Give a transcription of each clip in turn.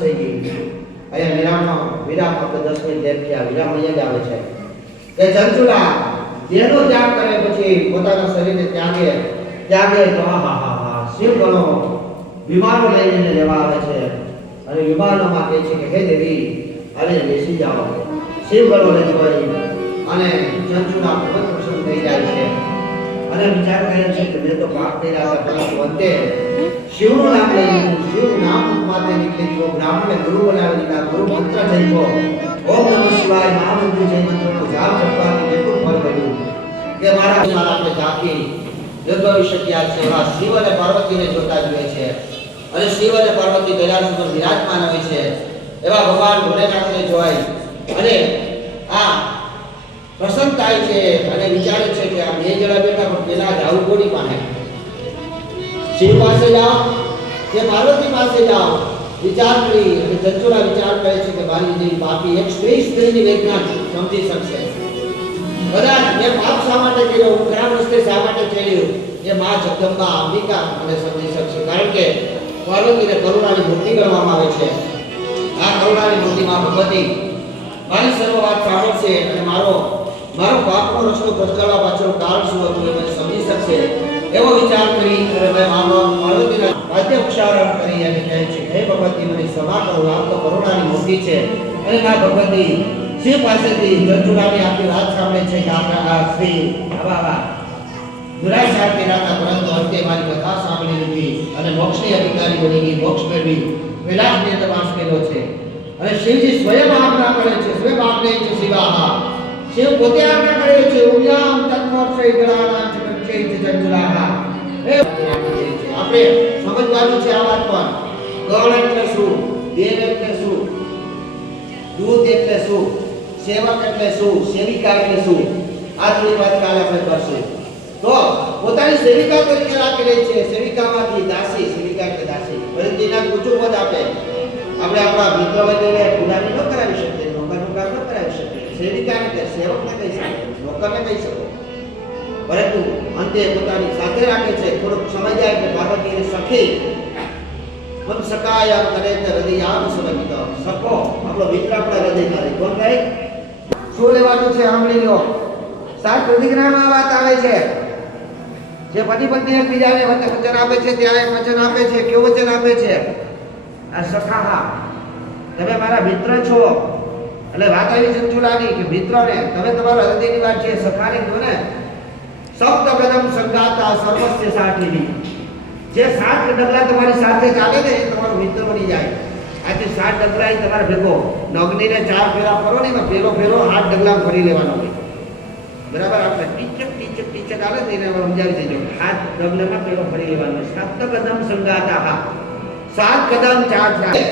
થઈ ગઈ. અહીંયા વિરામ આપણે 10 મિનિટ લેટ થયા. વિરામ અહીંયા જ આવે છે કે ચંચુલા જેનો ત્યાગ કરે પછી પોતાના શરીરને ત્યાગે તો હા શિવ ગણો વિમાનો લઈને લેવા આવે છે અને વિમાનોમાં કહે છે કે હે દેવી અરે બેસી જાઓ. શિવ ગણો લઈ ગઈ અને ચંચુલા ખૂબ જ પ્રસન્ન થઈ જાય છે અને વિચાર કરે છે કે મેં તો પાપ કર્યા હતા પરંતુ અંતે શિવનું નામ લઈ લીધું. શિવનું નામ માટે નીકળી ગયો. બ્રાહ્મણે ગુરુ બનાવી દીધા. ગુરુ મંત્ર લઈ ગયો. ઓમ નમઃ શિવાય મહામંત્ર જય મંત્રનો જાપ કરવાથી એટલું ફળ મળ્યું કે મારા આપણે ઝાંખી જોઈ શક્યા છે. એવા શિવ અને પાર્વતીને જોતા જોઈએ છે અને શિવ અને પાર્વતી કૈલાસ ઉપર વિરાજમાન હોય છે. એવા ભગવાન ભોલેનાથને જોઈ અને આ પ્રસન્ન થાય છે અને વિચારે છે કે આ બે જણા બેઠા પણ પેલા જાવું કોની પાસે? શિવ પાસે જાઓ કે પાર્વતી પાસે જાઓ? વિચાર કરી અને ચંચુલા વિચાર કરે છે કે મારી જેવી પાપી એક સ્ત્રીની વેદના સમજી શકશે. કદાચ મેં પાપ શા માટે કર્યો, ખરાબ રસ્તે શા માટે ચાલ્યો, એ માં જગદંબા અંબિકા મને સમજી શકશે. કારણ કે પાર્વતીને કરુણાની મૂર્તિ ગણવામાં આવે છે. આ કરુણાની મૂર્તિમાં ભગવતી મારી સર્વ વાત સાંભળશે અને મારો પાપનો રસ્તો ભટકાવવા પાછળ કારણ શું હતું એ મને સમજી શકશે. એવો વિચાર કરી અને મેં પાર્વતીના વાદ્ય ઉચ્ચારણ કરી અને કહે છે હે ભગવતી મને ક્ષમા કરો, આપ તો કરુણાની મૂર્તિ છે. અને ના ભગવતી શિવ પાસેથી ચંચુલાની આખી વાત સાંભળે છે કે આપણા આ શ્રી આવા દુરાશા કર્યા પરંતુ અંતે મારી કથા સાંભળી લીધી અને મોક્ષની અધિકારી બની ગઈ. મોક્ષ મેળવી કૈલાસની અંદર વાસ કર્યો છે અને શિવજી સ્વયં આજ્ઞા કરે છે. સ્વયં આજ્ઞા છે શિવાહા. શિવ પોતે આજ્ઞા કરે છે ઉમ્યામ તન્મોક્ષય ગણાનાં ચક્રચૈ ચંચુલાહા. આપણે સમજવાનું છે આ વાત પર. ગણ એટલે શું, દેવ એટલે શું, દૂત એટલે શું, સેવક એટલે શું, સેવિકા એટલે શું, આ થોડી વાત કાલે આપણે કરશું. તો પોતાની સેવિકા તરીકે રાખી રહી છે. સેવિકામાંથી દાસી, સેવિકા એટલે દાસી. પરંતુ એના ઊંચું પદ આપણે આપણા મિત્ર વચ્ચે ગુલામી ન કરાવી શકીએ, નોકરનું કામ ન કરાવી શકીએ. સેવિકાને કે સેવકને કહી શકો, નોકરને કહી શકો. પરંતુ અંતે પોતાની સાથે રાખે છે. થોડોક સમય જાય એટલે પાર્વતીને સખી મન સકાય કરે તે હૃદય આમ સુરમિત. સખો આપણો મિત્ર આપણા હૃદયમાં રહે. કોણ ભાઈ શું લેવાનું છે સાંભળી લો. સાત પ્રતિજ્ઞામાં વાત આવે છે. જે પતિ પત્ની એકબીજાને વચન આપે છે ત્યારે વચન આપે છે. કેવું વચન આપે છે? આ સખાહા, તમે મારા મિત્ર છો. એટલે વાત આવી ચંચુલાની કે મિત્રને તમે તમારા હૃદયની વાત છે સખાને કહો ને. સપ્ત કદમ સંગાતા સર્વસ્ય સાઠીની. જે 7 ડગલા તમારી સાથે ચાલે ને એ તમારો મિત્ર બની જાય. આજે 7 ડગલા તમારા ભેગો નગ્નીને 4 ફેરા ફરો ને એમાં ફેરો 8 ડગલા ફરી લેવાનો હોય. બરાબર? આપણે ટીચક આવે ને એને સમજાવી દેજો. 8 ડગલામાં ફેરો ફરી લેવાનો. સપ્ત કદમ સંગાતા, 7 કદમ ચાલે.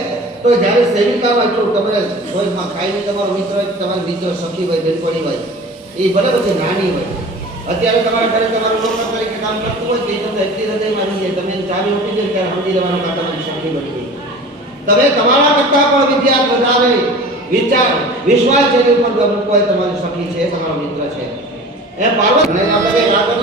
તો જ્યારે સેવિકામાં જો તમે રોજમાં કાયમી તમારો મિત્ર હોય, તમારો મિત્ર સખી હોય, બેનપણી હોય, એ ભલે પછી નાની હોય. અત્યારે તમારા ઘરે તમારું નોકર તરીકે કામ કરતું હોય તો એ તમને એટલી હૃદયમાં રહીએ, તમે ચાવી ઉઠી જાય ત્યારે સમજી લેવાનું કે તમારી સખી બની ગઈ. તમે તમારા કરતા પણ વિદ્યા વધારે વિશ્વાસ જેની ઉપર મૂકવો હોય તમારી સખી છે, તમારો મિત્ર છે. એ પાર્વતી આપણે કઈ આગળ